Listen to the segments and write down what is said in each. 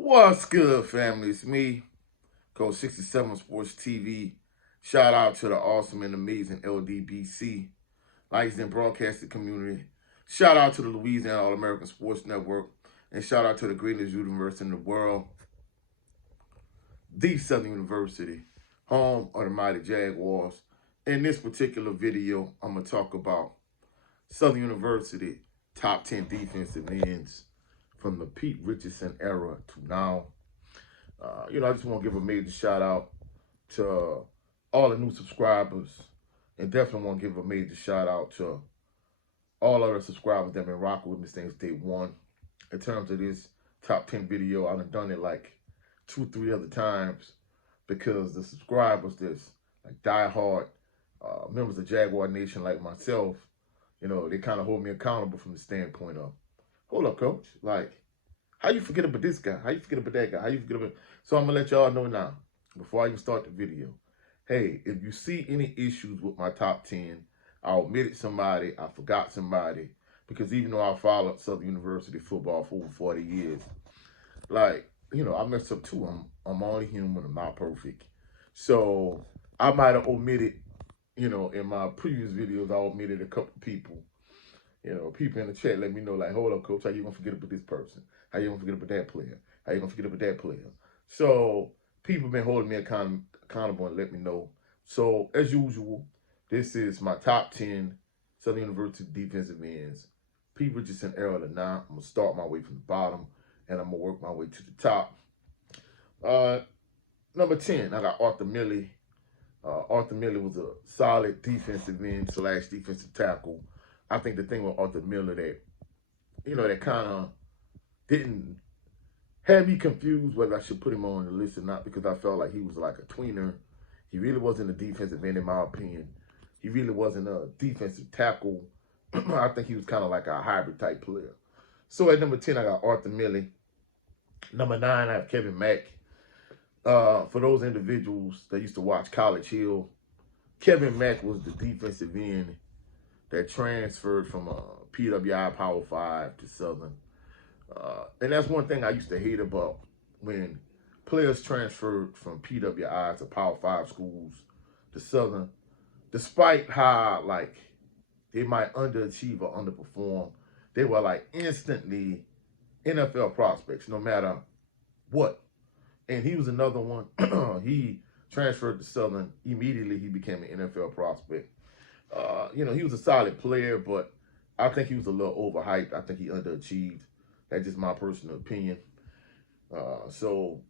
What's good, family? It's me, Coach 67 Sports TV. Shout out to the awesome and amazing LDBC, licensed broadcasting community. Shout out to the Louisiana All American Sports Network. And shout out to the greatest university in the world, the Southern University, home of the mighty Jaguars. In this particular video, I'm going to talk about Southern University top 10 defensive ends from the Pete Richardson era to now. I just want to give a major shout out to all the new subscribers, and definitely want to give a major shout out to all other subscribers that have been rocking with me since day one. In terms of this top 10 video, I've done it like 2-3 other times because the subscribers that's like diehard members of Jaguar Nation like myself, they kind of hold me accountable from the standpoint of, hold up, coach, like, how you forget about this guy? How you forget about that guy? How you forget about... So I'm going to let y'all know now, before I even start the video. Hey, if you see any issues with my top 10, I omitted somebody, I forgot somebody, because even though I followed Southern University football for over 40 years, I messed up too. I'm only human. I'm not perfect. So I might have omitted, in my previous videos, I omitted a couple people. People in the chat let me know, like, hold up, coach, how you going to forget about this person? How you going to forget about that player? How you going to forget about that player? So people been holding me accountable and let me know. So as usual, this is my top 10 Southern University defensive ends. Pete Richardson era to now. I'm going to start my way from the bottom, and I'm going to work my way to the top. Number 10, I got Arthur Millie. Arthur Millie was a solid defensive end / defensive tackle. I think the thing with Arthur Miller that kind of didn't have me confused whether I should put him on the list or not, because I felt like he was like a tweener. He really wasn't a defensive end, in my opinion. He really wasn't a defensive tackle. I think he was kind of like a hybrid type player. So at number 10, I got Arthur Millie. Number 9, I have Kevin Mack. For those individuals that used to watch College Hill, Kevin Mack was the defensive end that transferred from PWI Power 5 to Southern. And that's one thing I used to hate about when players transferred from PWI to Power 5 schools to Southern. Despite how, they might underachieve or underperform, they were, instantly NFL prospects, no matter what. And he was another one. He transferred to Southern. Immediately, he became an NFL prospect. He was a solid player, but I think he was a little overhyped. I think he underachieved. That's just my personal opinion. So,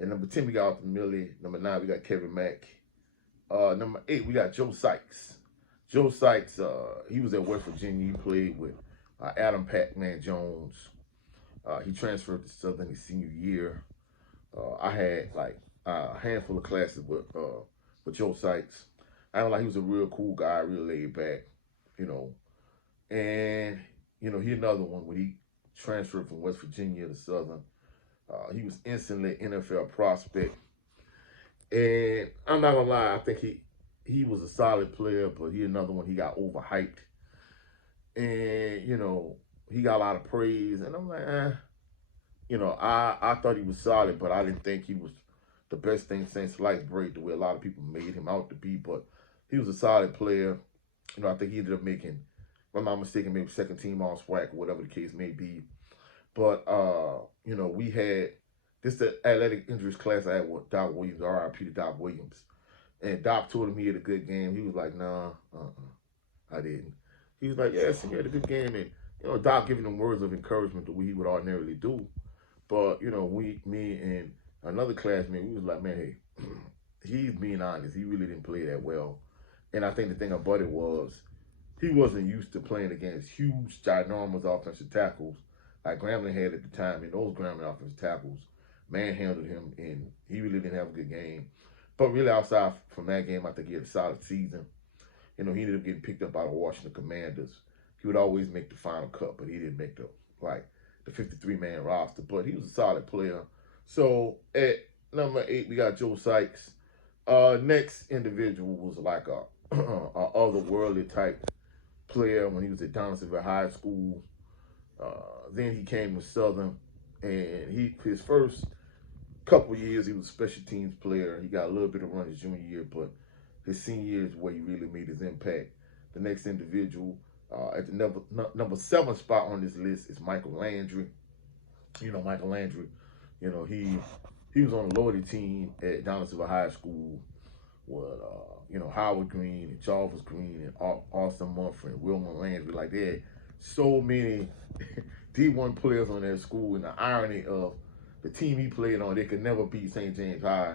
at number 10, we got Arthur Millie. Number 9, we got Kevin Mack. Number 8, we got Joe Sykes. Joe Sykes, he was at West Virginia. He played with Adam Pac-Man Jones. He transferred to Southern his senior year. I had a handful of classes with Joe Sykes. I don't he was a real cool guy, real laid back, And, he another one when he transferred from West Virginia to Southern. He was instantly NFL prospect. And I'm not going to lie, I think he was a solid player, but he another one, he got overhyped. And, he got a lot of praise. And I'm like, I thought he was solid, but I didn't think he was the best thing since sliced bread, the way a lot of people made him out to be. But he was a solid player. I think he ended up making, if I'm not mistaken, maybe second team all SWAC or whatever the case may be. But, we had the athletic injuries class I had with Doc Williams, RIP to Doc Williams. And Doc told him he had a good game. He was like, nah, I didn't. He was like, yes, he had a good game. And, Doc giving him words of encouragement the way he would ordinarily do. But, me and another classmate, we was like, man, hey, he's being honest. He really didn't play that well. And I think the thing about it was he wasn't used to playing against huge, ginormous offensive tackles like Grambling had at the time. And those Grambling offensive tackles manhandled him, and he really didn't have a good game. But really outside from that game, I think he had a solid season. He ended up getting picked up by the Washington Commanders. He would always make the final cut, but he didn't make the 53-man roster. But he was a solid player. So at number 8, we got Joe Sykes. Next individual was like a otherworldly type player when he was at Donaldsonville High School. Then he came to Southern, And his first couple of years, he was a special teams player. He got a little bit of run his junior year, but his senior year is where he really made his impact. The next individual at the number 7 spot on this list is Michael Landry. Michael Landry, he was on the loading team at Donaldsonville High School with Howard Green and Jarvis Green and Austin Mumford and Wilmer Landry. Like, they had so many D1 players on that school, and the irony of the team he played on, they could never beat St. James High.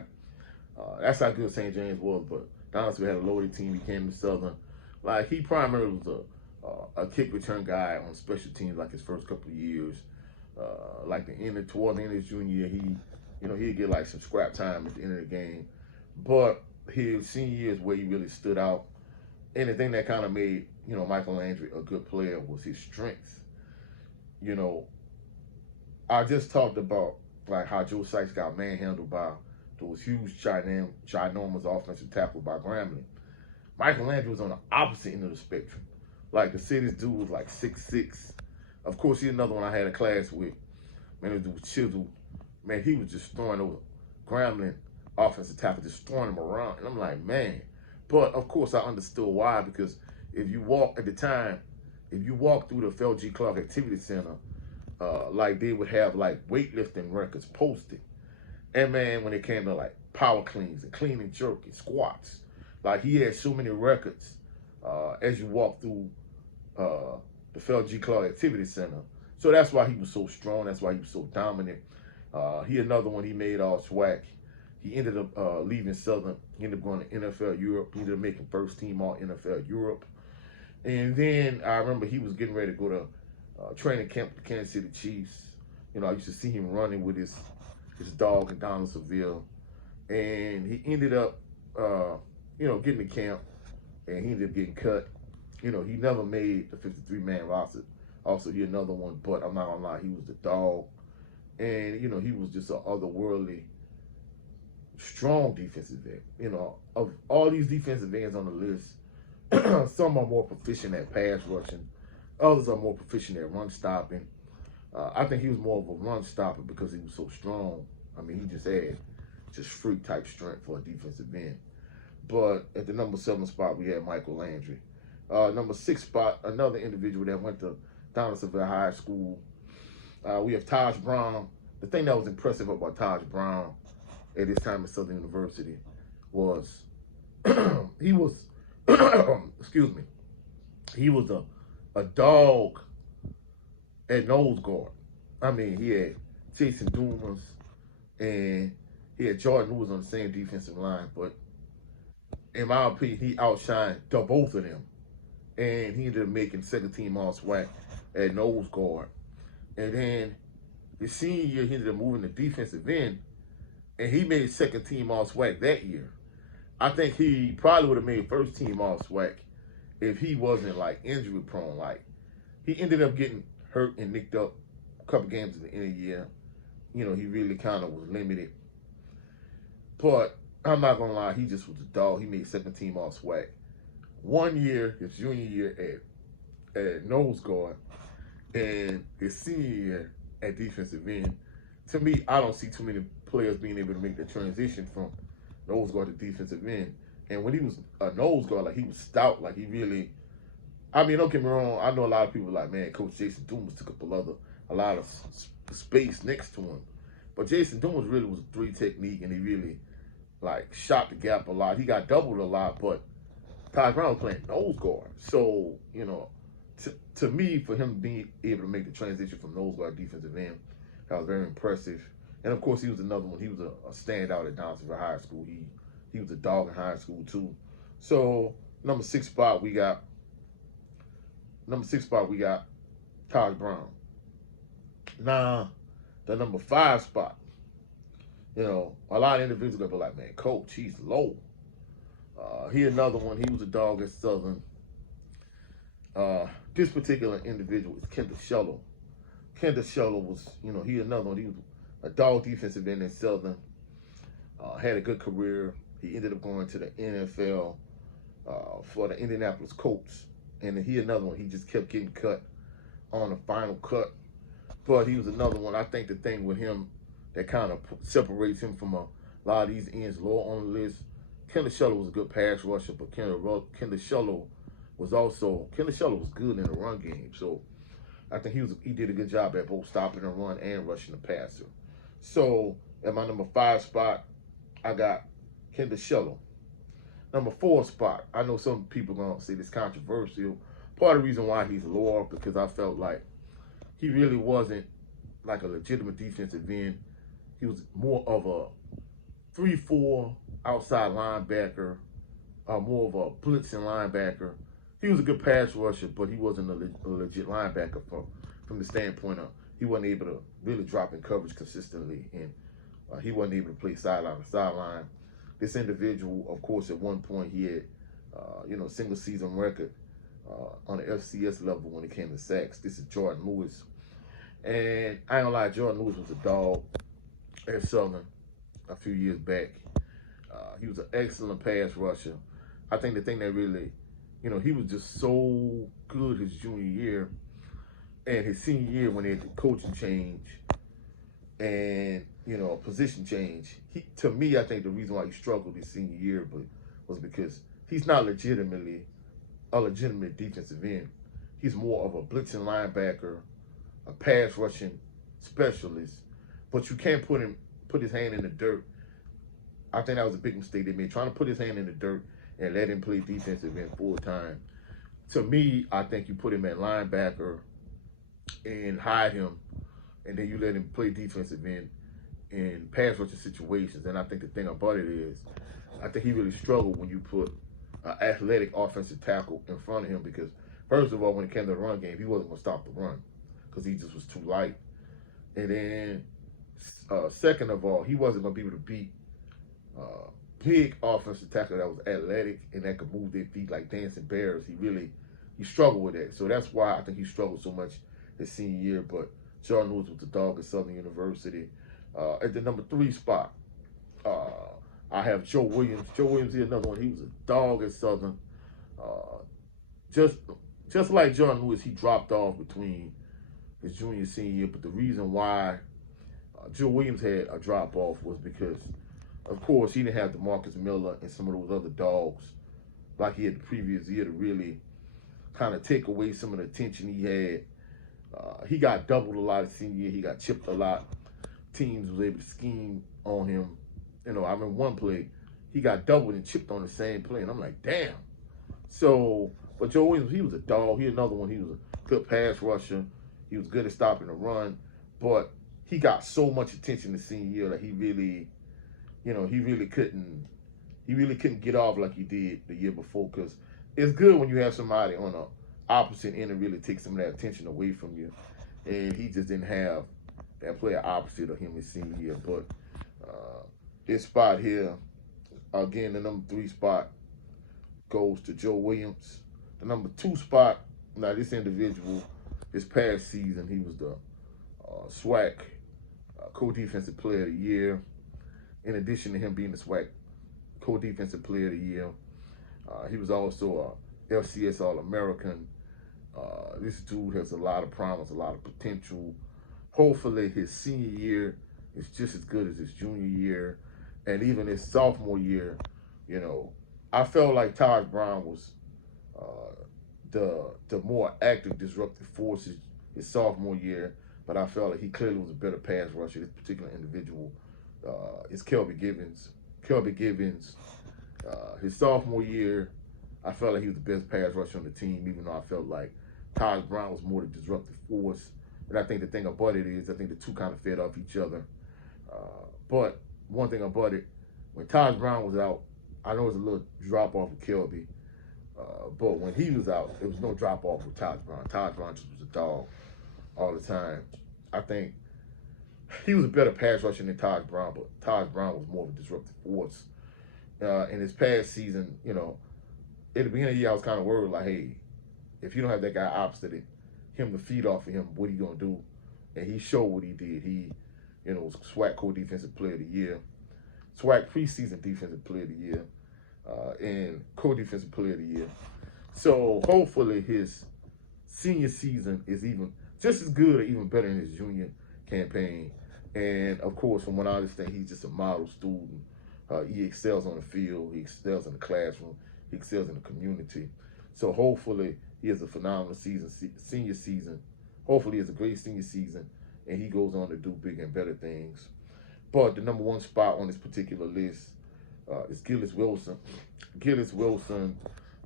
That's how good St. James was, but Donaldsonville had a loaded team. He came to Southern. Like, he primarily was a kick return guy on special teams, like his first couple of years. Toward the end of his junior year, he'd get like some scrap time at the end of the game. But his senior year is where he really stood out. And the thing that kind of made, Michael Landry a good player was his strength. I just talked about like how Joe Sykes got manhandled by those huge, ginormous offensive tackles by Grambling. Michael Landry was on the opposite end of the spectrum. Like, the city's dude was like 6'6". Of course, he's another one I had a class with. Man, this dude was chiseled. Man, he was just throwing over Grambling offensive tackle, just throwing him around. And I'm like, man. But, of course, I understood why, because if you walk through the Phil G. Clark Activity Center, like, they would have, like, weightlifting records posted. And, man, when it came to, like, power cleans and clean and jerk and squats, like, he had so many records as you walk through the Phil G. Clark Activity Center. So that's why he was so strong. That's why he was so dominant. He another one, he made all SWAC. He ended up leaving Southern. He ended up going to NFL Europe. He ended up making first team all NFL Europe. And then I remember he was getting ready to go to training camp with the Kansas City Chiefs. I used to see him running with his dog in Donaldsonville. And he ended up, getting to camp. And he ended up getting cut. He never made the 53-man roster. Also, he another one, but I'm not gonna lie, he was the dog. And, he was just an otherworldly, strong defensive end. Of all these defensive ends on the list, some are more proficient at pass rushing. Others are more proficient at run stopping. I think he was more of a run stopper because he was so strong. I mean, he just had freak type strength for a defensive end. But at the number 7 spot, we had Michael Landry. Number 6 spot, another individual that went to Donaldsonville High School. We have Taj Brown. The thing that was impressive about Taj Brown at his time at Southern University was he was, excuse me, he was a dog at nose guard. I mean, he had Jason Dumas and he had Jordan, who was on the same defensive line, but in my opinion, he outshined both of them. And he ended up making second team all SWAC at nose guard. And then his senior year, he ended up moving to defensive end, and he made second team all SWAC that year. I think he probably would have made first team all SWAC if he wasn't like injury prone. Like, he ended up getting hurt and nicked up a couple games at the end of the year. He really kind of was limited. But I'm not gonna lie, he just was a dog. He made second team all SWAC. 1 year, his junior year at nose guard, and his senior year at defensive end. To me, I don't see too many players being able to make the transition from nose guard to defensive end. And when he was a nose guard, like, he was stout. Like, he really, I mean, don't get me wrong, I know a lot of people like, man, Coach Jason Dumas took up a lot of space next to him. But Jason Dumas really was a 3 technique, and he really, like, shot the gap a lot. He got doubled a lot, but Taj Brown was playing nose guard. So, to me, for him being able to make the transition from nose guard to defensive end, that was very impressive. And, of course, he was another one. He was a standout at Donaldsonville High School. He was a dog in high school, too. So, number 6 spot, we got Taj Brown. Now, the number 5 spot, a lot of individuals are going to be like, man, Coach, he's low. He another one. He was a dog at Southern. This particular individual is Kendall Shello. Kendall Shello was, he another one. He was a dog defensive end at Southern. Had a good career. He ended up going to the NFL for the Indianapolis Colts. And he another one. He just kept getting cut on the final cut. but he was another one. I think the thing with him that kind of separates him from a lot of these ends lower on the list, Kendall Shello was a good pass rusher, but Kendall Shello was good in the run game. So I think he did a good job at both stopping the run and rushing the passer. So at my number 5 spot, I got Kendall Shello. Number 4 spot, I know some people are gonna say this controversial. Part of the reason why he's lower because I felt like he really wasn't like a legitimate defensive end. He was more of a 3-4 outside linebacker, more of a blitzing linebacker. He was a good pass rusher, but he wasn't a legit linebacker from the standpoint of he wasn't able to really drop in coverage consistently, and he wasn't able to play sideline to sideline. This individual, of course, at one point he had, single season record on the FCS level when it came to sacks. This is Jordan Lewis. And I ain't gonna lie, Jordan Lewis was a dog at Southern a few years back. He was an excellent pass rusher. I think the thing that really, he was just so good his junior year and his senior year when they had the coaching change and, position change. To me, I think the reason why he struggled his senior year was because he's not legitimately a legitimate defensive end. He's more of a blitzing linebacker, a pass rushing specialist, but you can't put his hand in the dirt. I think that was a big mistake they made, trying to put his hand in the dirt and let him play defensive end full time. To me, I think you put him at linebacker and hide him, and then you let him play defensive end in pass rushing situations. And I think the thing about it is, I think he really struggled when you put an athletic offensive tackle in front of him because, first of all, when it came to the run game, he wasn't going to stop the run because he just was too light. And then, second of all, he wasn't going to be able to beat big offensive tackle that was athletic and that could move their feet like dancing bears. He struggled with that. So that's why I think he struggled so much his senior year. But Jordan Lewis was the dog at Southern University. At the number 3 spot, I have Joe Williams. Joe Williams is another one. He was a dog at Southern. Just like Jordan Lewis, he dropped off between his junior and senior year. But the reason why Joe Williams had a drop off was because, of course, he didn't have DeMarcus Miller and some of those other dogs like he had the previous year to really kind of take away some of the attention he had. He got doubled a lot his senior year. He got chipped a lot. Teams was able to scheme on him. I remember one play, he got doubled and chipped on the same play, and I'm like, damn. So, but Joe Williams, he was a dog. He another one. He was a good pass rusher. He was good at stopping the run, but he got so much attention the senior year that he really couldn't get off like he did the year before. Because it's good when you have somebody on the opposite end and really take some of that attention away from you, and he just didn't have that player opposite of him his senior year. But this spot here, again, the number 3 spot goes to Joe Williams. The number 2 spot, now this individual, this past season, he was the SWAC co-defensive player of the year. In addition to him being the SWAC co-defensive player of the year, he was also a FCS All-American. This dude has a lot of promise, a lot of potential. Hopefully his senior year is just as good as his junior year. And even his sophomore year, I felt like Taj Brown was the more active, disruptive force his sophomore year. But I felt like he clearly was a better pass rusher. This particular individual is Kelby Givens. Kelby Givens, his sophomore year, I felt like he was the best pass rusher on the team, even though I felt like Taj Brown was more the disruptive force. And I think the thing about it is, I think the two kind of fed off each other. But one thing about it, when Taj Brown was out, I know it was a little drop off with Kelby. But when he was out, there was no drop off with Taj Brown. Taj Brown just was a dog all the time. I think he was a better pass rusher than Taj Brown, but Taj Brown was more of a disruptive force. In his past season, at the beginning of the year, I was kind of worried, like, hey, if you don't have that guy opposite him to feed off of him, what are you going to do? And he showed what he did. He, was SWAC co-defensive player of the year, SWAC preseason defensive player of the year, and co-defensive player of the year. So hopefully his senior season is even just as good or even better in his junior campaign. And of course, from what I understand, he's just a model student. He excels on the field. He excels in the classroom. He excels in the community. So hopefully he has a phenomenal senior season. Hopefully he has a great senior season, and he goes on to do bigger and better things. But the number one spot on this particular list is Gillis Wilson. Gillis Wilson,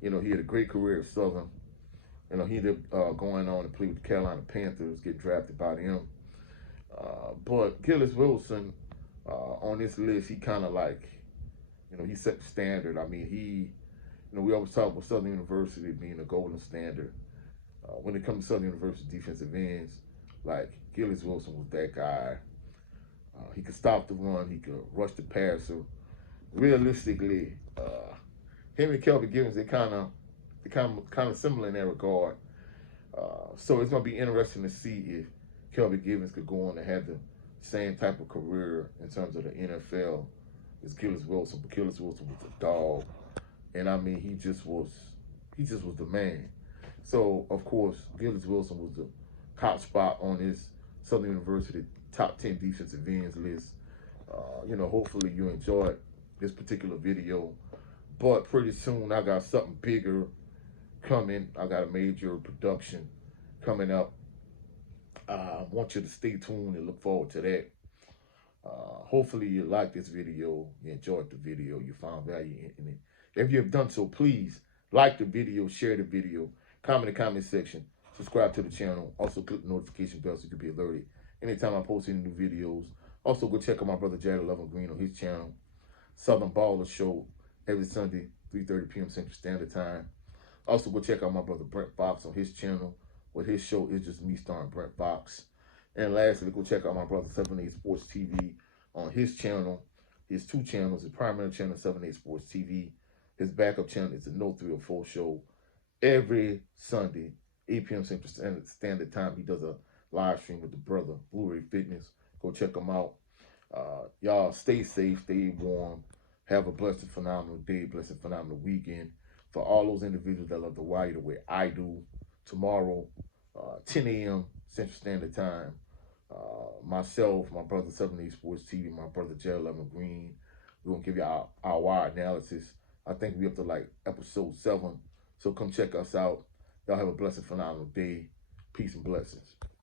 he had a great career at Southern. He ended up going on to play with the Carolina Panthers, get drafted by them. But Gillis Wilson, on this list, he kind of like, he set the standard. I mean, we always talk about Southern University being a golden standard. When it comes to Southern University defensive ends, like Gillis Wilson was that guy. He could stop the run. He could rush the passer. Realistically, him and Kelvin Givens, they kind of similar in that regard. So it's going to be interesting to see if Kelvin Givens could go on to have the same type of career in terms of the NFL as Gillis Wilson. But Gillis Wilson was a dog, and I mean he just was the man. So of course Gillis Wilson was the top spot on this Southern University top 10 defensive ends list. Hopefully you enjoyed this particular video, but pretty soon I got something bigger coming. I got a major production coming up. I want you to stay tuned and look forward to that. Hopefully you liked this video, you enjoyed the video, you found value in it. If you have done so, please like the video, share the video, comment in the comment section, subscribe to the channel. Also click the notification bell so you can be alerted anytime I post any new videos. Also go check out my brother Jared Lovin Green on his channel, Southern Baller Show, every Sunday, 3:30 p.m. Central Standard Time. Also go check out my brother Brent Fox on his channel, where his show is just me starring Brent Fox. And lastly, go check out my brother 78 Sports TV on his channel. His two channels, his primary channel, 78 Sports TV. His backup channel is the No 304 Show. Every Sunday, 8 p.m. Central Standard Time, he does a live stream with the brother, Blu-ray Fitness. Go check him out. Y'all stay safe, stay warm. Have a blessed, phenomenal day, blessed, phenomenal weekend. For all those individuals that love to wire the way I do, tomorrow, 10 a.m. Central Standard Time, myself, my brother 78 Sports TV, my brother Jared Lovin Green, we're going to give you our wire analysis. I think we're up to like episode 7. So come check us out. Y'all have a blessed, phenomenal day. Peace and blessings.